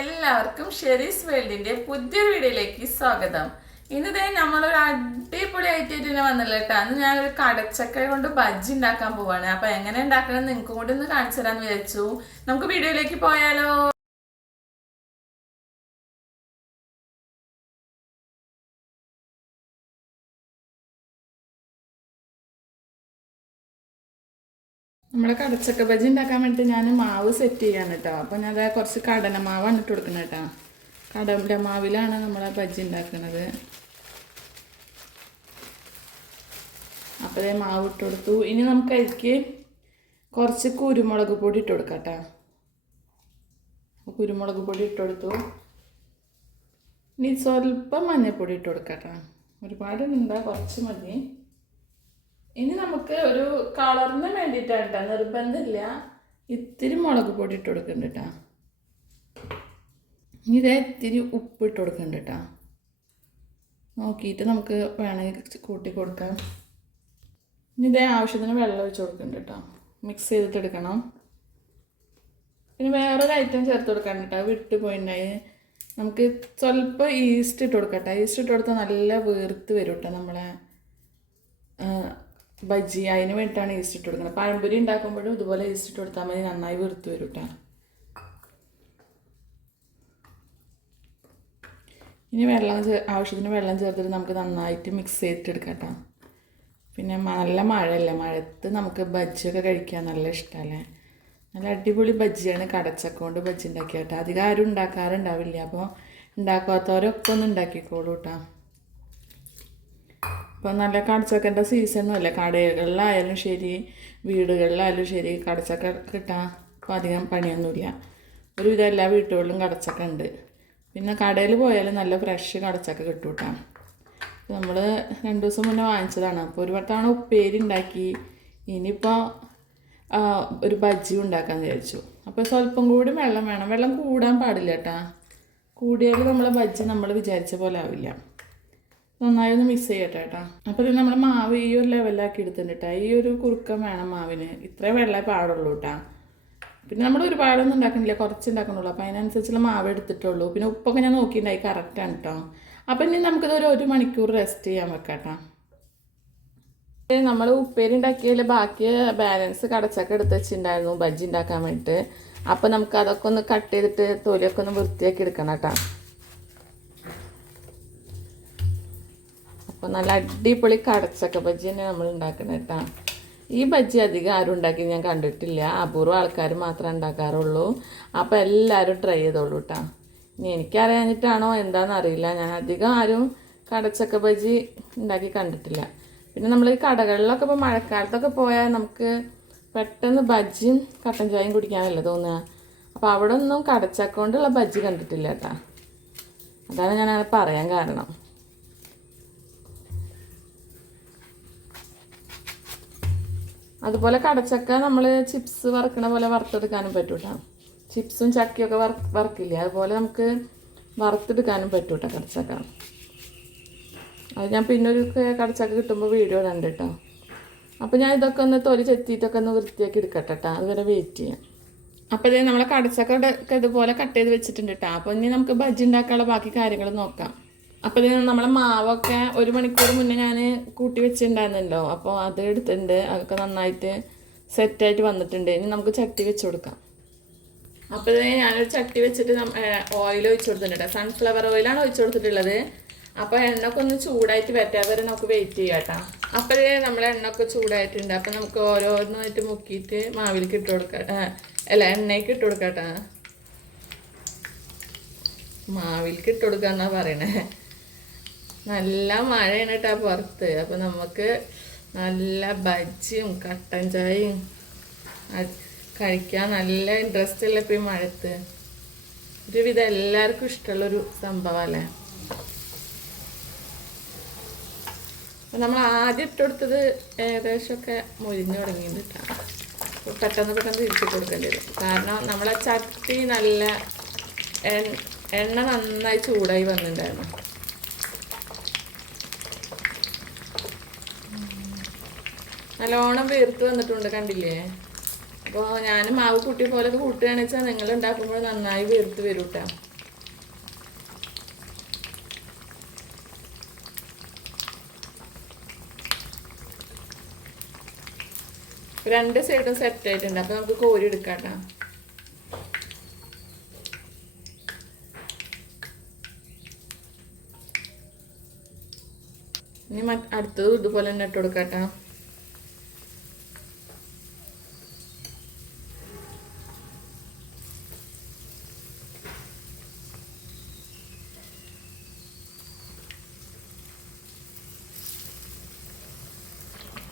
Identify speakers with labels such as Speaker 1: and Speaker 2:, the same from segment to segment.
Speaker 1: എല്ലാവർക്കും ഷെരീസ് വേൾഡിന്റെ പുതിയൊരു വീഡിയോയിലേക്ക് സ്വാഗതം. ഇന്നത്തെ നമ്മളൊരു അടിപൊളി ആയിട്ട് തന്നെ വന്നില്ല കേട്ടോ. അന്ന് ഞാനൊരു കടച്ചക്ക കൊണ്ട് ബജ്ജി ഉണ്ടാക്കാൻ പോവാണ്. അപ്പൊ എങ്ങനെ ഉണ്ടാക്കണം നിങ്ങൾക്കും കൂടി ഒന്ന് കാണിച്ചു തരാന്ന് വിചാരിച്ചു. നമുക്ക് വീഡിയോയിലേക്ക് പോയാലോ? നമ്മളെ കടച്ചക്ക ബജി ഉണ്ടാക്കാൻ വേണ്ടി ഞാൻ മാവ് സെറ്റ് ചെയ്യാൻ കേട്ടോ അപ്പോൾ ഞാൻ അതായത് കുറച്ച് കടല മാവാണ് ഇട്ട് കൊടുക്കുന്നത് കേട്ടോ കടല മാവിലാണ് നമ്മളെ ബജി ഉണ്ടാക്കുന്നത് അപ്പോൾ അതേ മാവ് ഇട്ട് കൊടുത്തു. ഇനി നമുക്ക് അതിലേക്ക് കുറച്ച് കുരുമുളക് പൊടി ഇട്ട് കൊടുക്കാം കേട്ടോ കുരുമുളക് പൊടി ഇട്ട് കൊടുത്തു. ഇനി സ്വല്പം മഞ്ഞൾപ്പൊടി ഇട്ട് കൊടുക്കാം കേട്ടോ ഒരുപാട് ഉണ്ടാ കുറച്ച് മതി. ഇനി നമുക്ക് ഒരു കളറിന് വേണ്ടിയിട്ടാണ് കേട്ടോ നിർബന്ധമില്ല. ഇത്തിരി മുളക് പൊടി ഇട്ട് കൊടുക്കുന്നുണ്ട് കേട്ടോ ഇനി ഇതേ ഇത്തിരി ഉപ്പ് ഇട്ട് കൊടുക്കുന്നുണ്ട് കേട്ടോ നോക്കിയിട്ട് നമുക്ക് വേണമെങ്കിൽ കൂട്ടി കൊടുക്കാം. ഇനി ഇതേ ആവശ്യത്തിന് വെള്ളം ഒഴിച്ച് കൊടുക്കുന്നുണ്ട് കേട്ടോ മിക്സ് ചെയ്തിട്ട് എടുക്കണം. പിന്നെ വേറൊരു ഐറ്റം ചേർത്ത് കൊടുക്കണം കേട്ടോ വിട്ട് പോയിട്ടുണ്ടായി നമുക്ക് സ്വല്പം ഈസ്റ്റ് ഇട്ട് കൊടുക്കട്ടെ. ഈസ്റ്റ് ഇട്ട് കൊടുത്താൽ നല്ല വീർത്ത് വരും കേട്ടോ നമ്മളെ ബജ്ജി അതിന് വേണ്ടിയിട്ടാണ് ഈസ്റ്റ് ഇട്ട് കൊടുക്കുന്നത്. പഴംപൊരി ഉണ്ടാക്കുമ്പോഴും ഇതുപോലെ ഈസ്റ്റ് ഇട്ട് കൊടുത്താൽ മതി. നന്നായി വീർത്ത് വരും കേട്ടോ ഇനി വെള്ളം ആവശ്യത്തിന് വെള്ളം ചേർത്തിട്ട് നമുക്ക് നന്നായിട്ട് മിക്സ് ചെയ്തിട്ടെടുക്കാം കേട്ടോ പിന്നെ നല്ല മഴയല്ലേ? മഴത്ത് നമുക്ക് ബജ്ജിയൊക്കെ കഴിക്കാൻ നല്ല ഇഷ്ടമല്ലേ നല്ല അടിപൊളി ബജ്ജിയാണ് കടച്ചക്കൊണ്ട് ബജ്ജി ഉണ്ടാക്കിയ കേട്ടോ അധികം ആരും ഉണ്ടാക്കാറുണ്ടാവില്ല. അപ്പോൾ ഉണ്ടാക്കാത്തവരൊക്കെ ഒന്ന് ഉണ്ടാക്കിക്കോളൂ കേട്ടോ ഇപ്പം നല്ല കടച്ചക്കന്റെ സീസണും അല്ലേ കടകളിലായാലും ശരി വീടുകളിലായാലും ശരി കടച്ചക്ക കിട്ടാൻ അധികം പണിയൊന്നുമില്ല. ഒരുവിധം എല്ലാ വീട്ടുകളിലും കടച്ചക്ക ഉണ്ട്. പിന്നെ കടയിൽ പോയാലും നല്ല ഫ്രഷ് കടച്ചക്ക കിട്ടും കേട്ടോ നമ്മൾ രണ്ട് ദിവസം മുന്നേ വാങ്ങിച്ചതാണ്. അപ്പോൾ ഒരു വട്ടമാണ് ഉപ്പേരി ഉണ്ടാക്കി. ഇനിയിപ്പോൾ ഒരു ബജ്ജി ഉണ്ടാക്കാൻ വിചാരിച്ചു. അപ്പോൾ സ്വല്പം കൂടി വെള്ളം വേണം. വെള്ളം കൂടാൻ പാടില്ല കേട്ടാ കൂടിയാൽ നമ്മളെ ബജ്ജി നമ്മൾ വിചാരിച്ച പോലെ ആവില്ല. നന്നായി ഒന്ന് മിക്സ് ചെയ്യട്ടെ കേട്ടോ അപ്പോൾ ഇത് നമ്മൾ മാവ് ഈ ഒരു ലെവലാക്കി എടുത്തിട്ടുണ്ട് കേട്ടോ ഈ ഒരു കുറുക്കം വേണം മാവിന്. ഇത്രേ വെള്ളമേ പാടുള്ളൂ കേട്ടോ പിന്നെ നമ്മൾ ഒരുപാടൊന്നും ഉണ്ടാക്കണില്ല. കുറച്ച് ഉണ്ടാക്കണുള്ളൂ. അപ്പോൾ അതിനനുസരിച്ചുള്ള മാവ് എടുത്തിട്ടുള്ളൂ. പിന്നെ ഉപ്പൊക്കെ ഞാൻ നോക്കിയിട്ടുണ്ടായി കറക്റ്റാണ് കേട്ടോ അപ്പം ഇനി നമുക്കിത് ഒരു ഒരു മണിക്കൂർ റെസ്റ്റ് ചെയ്യാൻ വെക്കാം നമ്മൾ ഉപ്പേരി ഉണ്ടാക്കിയതിൽ ബാക്കി ബാലൻസ് കടച്ചൊക്കെ എടുത്ത് വെച്ചിട്ടുണ്ടായിരുന്നു. ബജ്ജി ഉണ്ടാക്കാൻ വേണ്ടിയിട്ട് അപ്പോൾ നമുക്ക് അതൊക്കെ ഒന്ന് കട്ട് ചെയ്തിട്ട് തൊലിയൊക്കെ ഒന്ന് വൃത്തിയാക്കി എടുക്കണം കേട്ടോ അപ്പോൾ നല്ല അടിപൊളി കടച്ചക്ക ബജ്ജി തന്നെ നമ്മൾ ഉണ്ടാക്കണം കേട്ടോ ഈ ബജ്ജി അധികം ആരും ഉണ്ടാക്കി ഞാൻ കണ്ടിട്ടില്ല. അപൂർവം ആൾക്കാർ മാത്രമേ ഉണ്ടാക്കാറുള്ളൂ. അപ്പോൾ എല്ലാവരും ട്രൈ ചെയ്തോളൂ കേട്ടോ ഇനി എനിക്കറിയാഞ്ഞിട്ടാണോ എന്താണെന്നറിയില്ല ഞാൻ അധികം ആരും കടച്ചക്ക ബജ്ജി ഉണ്ടാക്കി കണ്ടിട്ടില്ല. പിന്നെ നമ്മൾ ഈ കടകളിലൊക്കെ ഇപ്പോൾ മഴക്കാലത്തൊക്കെ പോയാൽ നമുക്ക് പെട്ടെന്ന് ബജ്ജിയും കട്ടൻ ചായയും കുടിക്കാനല്ലേ തോന്നുക അപ്പോൾ അവിടെ ഒന്നും കടച്ചക്ക കൊണ്ടുള്ള ബജ്ജി കണ്ടിട്ടില്ല കേട്ടോ അതാണ് ഞാൻ പറയാൻ കാരണം. അതുപോലെ കടച്ചക്ക നമ്മൾ ചിപ്സ് വറുക്കണ പോലെ വറുത്തെടുക്കാനും പറ്റും കേട്ടോ ചിപ്സും ചക്കയൊക്കെ വറ വറക്കില്ലേ? അതുപോലെ നമുക്ക് വറുത്തെടുക്കാനും പറ്റും കേട്ടോ കടച്ചക്ക. അത് ഞാൻ പിന്നൊരു കടച്ചക്ക കിട്ടുമ്പോൾ വീഡിയോ ഇടണ്ട് കേട്ടോ അപ്പോൾ ഞാൻ ഇതൊക്കെ ഒന്ന് തൊലി ചെത്തിയിട്ടൊക്കെ ഒന്ന് വൃത്തിയാക്കി എടുക്കട്ടെ കേട്ടോ അതുവരെ വെയിറ്റ് ചെയ്യാം. അപ്പോൾ ഇത് നമ്മളെ കടച്ചക്ക ഇതുപോലെ കട്ട് ചെയ്ത് വെച്ചിട്ടുണ്ട് കേട്ടോ അപ്പോൾ ഇനി നമുക്ക് ബജ്ജി ഉണ്ടാക്കാനുള്ള ബാക്കി കാര്യങ്ങൾ നോക്കാം. അപ്പോൾ ഇത് നമ്മളെ മാവൊക്കെ ഒരു മണിക്കൂർ മുന്നേ ഞാൻ കൂട്ടി വെച്ചിട്ടുണ്ടായിരുന്നല്ലോ. അപ്പോൾ അത് എടുത്തിട്ടുണ്ട്. അതൊക്കെ നന്നായിട്ട് സെറ്റായിട്ട് വന്നിട്ടുണ്ട്. ഇനി നമുക്ക് ചട്ടി വെച്ച് കൊടുക്കാം. അപ്പോൾ ഇത് ഞാനൊരു ചട്ടി വെച്ചിട്ട് ഓയിൽ ഒഴിച്ചു കൊടുത്തിട്ടുണ്ട് സൺഫ്ലവർ ഓയിലാണ് ഒഴിച്ചു കൊടുത്തിട്ടുള്ളത്. അപ്പോൾ എണ്ണ ഒക്കെ ഒന്ന് ചൂടായിട്ട് വരട്ടെ. വരെ നമുക്ക് വെയിറ്റ് ചെയ്യാം കേട്ടോ. അപ്പോൾ നമ്മളെ എണ്ണ ഒക്കെ ചൂടായിട്ടുണ്ട്. അപ്പോൾ നമുക്ക് ഓരോന്നായിട്ട് മുക്കിയിട്ട് മാവിലേക്ക് ഇട്ട് കൊടുക്കാം. അല്ല എണ്ണയ്ക്ക് ഇട്ട് കൊടുക്കാം കേട്ടോ. മാവിലേക്ക് ഇട്ട് കൊടുക്കാന്നാ പറയണേ. നല്ല മഴയാണ് കേട്ടോ പുറത്ത്. അപ്പോൾ നമുക്ക് നല്ല ബജ്ജിയും കട്ടൻ ചായയും കഴിക്കാൻ നല്ല ഇൻട്രസ്റ്റ് അല്ലേ ഇപ്പോൾ ഈ മഴത്ത്. ഒരുവിധം എല്ലാവർക്കും ഇഷ്ടമുള്ളൊരു സംഭവമല്ലേ അപ്പം നമ്മൾ ആദ്യം ഇട്ടെടുത്തത് ഏകദേശമൊക്കെ മുരിഞ്ഞു തുടങ്ങിയിട്ടാണ് കേട്ടോ പെട്ടെന്ന് പെട്ടെന്ന് തിരിച്ചു കൊടുക്കേണ്ടി വരും. കാരണം നമ്മളെ ചട്ടി നല്ല എണ്ണ നന്നായി ചൂടായി വന്നിട്ടുണ്ടായിരുന്നു നല്ലോണം വീർത്ത് വന്നിട്ടുണ്ട് കണ്ടില്ലേ? അപ്പോൾ ഞാൻ മാവ് കുട്ടി പോലെ കൂട്ടുകയാണെന്ന് വെച്ചാൽ നിങ്ങൾ ഉണ്ടാക്കുമ്പോൾ നന്നായി വീർത്ത് വരും രണ്ട് സൈഡും സെറ്റ് ആയിട്ടുണ്ട്. അപ്പോൾ നമുക്ക് കോരി എടുക്കാം കേട്ടോ ഇനി അടുത്തത് ഇതുപോലെ തന്നെ ഇട്ടുകൊടുക്കാട്ടാ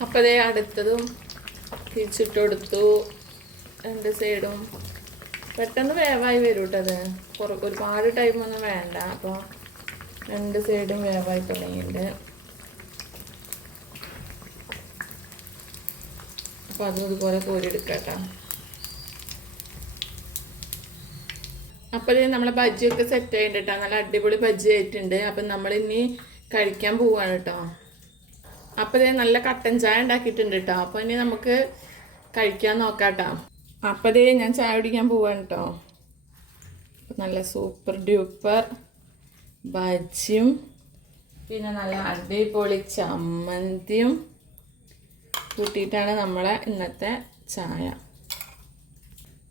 Speaker 1: അപ്പോൾ അതേ അടുത്തതും തിരിച്ചിട്ട് കൊടുത്തു രണ്ട് സൈഡും പെട്ടെന്ന് വേവായി വരും കേട്ടത് ഒരുപാട് ഒരുപാട് ടൈമൊന്നും വേണ്ട. അപ്പോൾ രണ്ട് സൈഡും വേവായി തുടങ്ങിയിട്ടുണ്ട്. അപ്പോൾ അതും ഇതുപോലെ കോരിയെടുക്കാം കേട്ടോ അപ്പോൾ നമ്മളെ ബജ്ജിയൊക്കെ സെറ്റ് ആയിട്ടുണ്ട് കേട്ടോ നല്ല അടിപൊളി ബജ്ജി ആയിട്ടുണ്ട്. അപ്പം നമ്മളിനി കഴിക്കാൻ പോവാണ് കേട്ടോ അപ്പോൾ ഇതേ നല്ല കട്ടൻ ചായ ഉണ്ടാക്കിയിട്ടുണ്ട് കേട്ടോ അപ്പോൾ ഇനി നമുക്ക് കഴിക്കാൻ നോക്കാം കേട്ടോ അപ്പോൾ ഇതേ ഞാൻ ചായ കുടിക്കാൻ പോവാണ് കേട്ടോ നല്ല സൂപ്പർ ഡ്യൂപ്പർ ബജ്ജിയും പിന്നെ നല്ല അടിപൊളി ചമ്മന്തിയും കൂട്ടിയിട്ടാണ് നമ്മളെ ഇന്നത്തെ ചായ.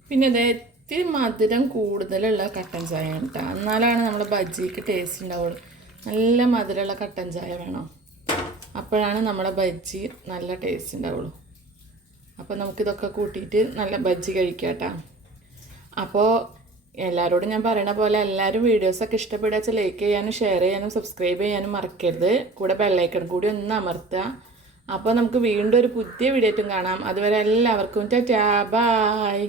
Speaker 1: പിന്നെ ഇതേ ഇത്തിരി മധുരം കൂടുതലുള്ള കട്ടൻ ചായ കേട്ടോ എന്നാലാണ് നമ്മുടെ ബജ്ജിക്ക് ടേസ്റ്റ് ഉണ്ടാവുള്ളൂ. നല്ല മധുരമുള്ള കട്ടൻ ചായ വേണം. അപ്പോഴാണ് നമ്മുടെ ബജ്ജി നല്ല ടേസ്റ്റ് ഉണ്ടാവുള്ളൂ അപ്പോൾ നമുക്കിതൊക്കെ കൂട്ടിയിട്ട് നല്ല ബജ്ജി കഴിക്കാം അപ്പോൾ എല്ലാവരോടും ഞാൻ പറയണ പോലെ എല്ലാവരും വീഡിയോസൊക്കെ ഇഷ്ടപ്പെടുക വെച്ചാൽ ലൈക്ക് ചെയ്യാനും ഷെയർ ചെയ്യാനും സബ്സ്ക്രൈബ് ചെയ്യാനും മറക്കരുത്. കൂടെ ബെല്ലൈക്കൺ കൂടി ഒന്ന് അമർത്തുക. അപ്പോൾ നമുക്ക് വീണ്ടും ഒരു പുതിയ വീഡിയോ ആയിട്ടും കാണാം. അതുവരെ എല്ലാവർക്കും ടാറ്റാ ബായ്